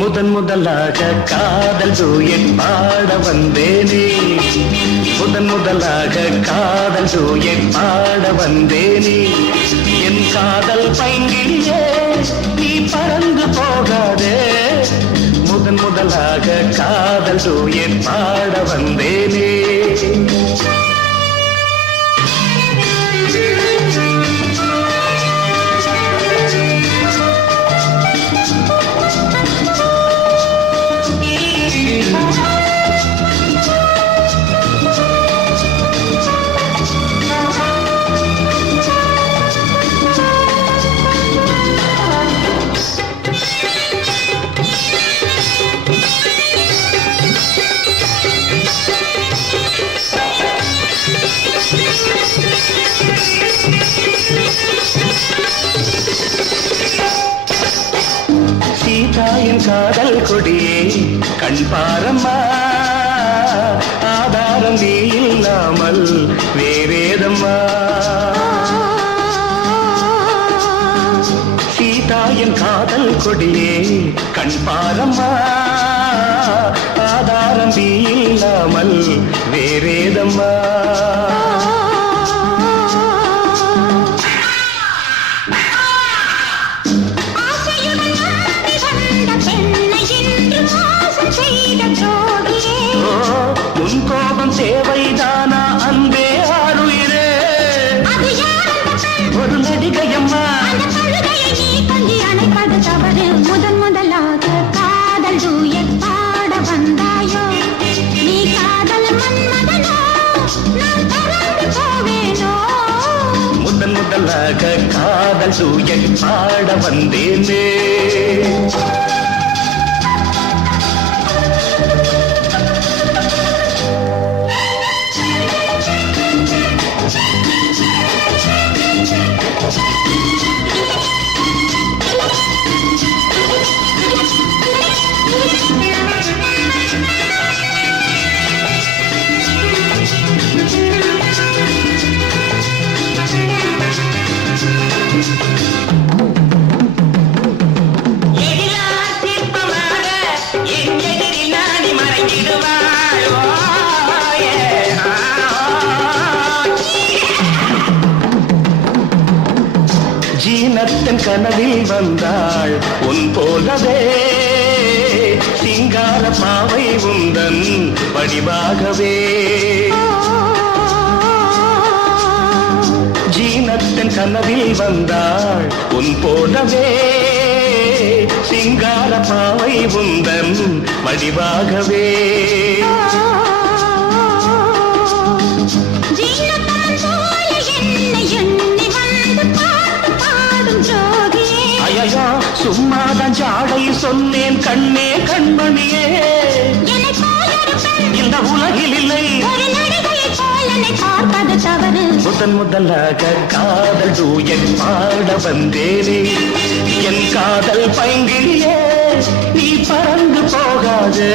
முதன் முதலாக காதல் டூயட் பாட வந்தேனே, முதன் முதலாக காதல் டூயட் பாட வந்தேனே. என் காதல் பைங்கிலியே நீ பறந்து போகாதே, முதன் முதலாக காதல் டூயட் பாட வந்தேனே. சீதாயின் காதல் கொடியே கண் பாரம்மா, ஆதாரம் நீ இல்லாமல் வேறேதம்மா. சீதாயின் காதல் கொடியே கண் பாரம்மா, ஆதாரம் நீ இல்லாமல் வேறேதம்மா. உன் கோபம் தேவைதானா அன்பே ஆருயிரே, ஒரு நடிகையம்மா. முதன் முதலாக காதல் டூயட் பாட வந்தாயோ, நீ காதல் மன்மதனோ நான் பறந்து போவேனோ. முதன் முதலாக காதல் டூயட் பாட வந்தேனே. ஜீனத்தின் கனவில் வந்தாள் உன் போலவே, சிங்கார பாவை உந்தன் வடிவாகவே. ஜீனத்தின் கனவில் வந்தாள் உன் போலவே, சிங்கார பாவை உந்தன் வடிவாகவே. ஐயா சும்மாதான் ஜாடை சொன்னேன் கண்ணே கண்மணியே, இந்த உலகில் இல்லை முதன் முதலாக காதல் டூயட் பாட வந்தேனே. என் காதல் பைங்கிலியே நீ பறந்து போகாது.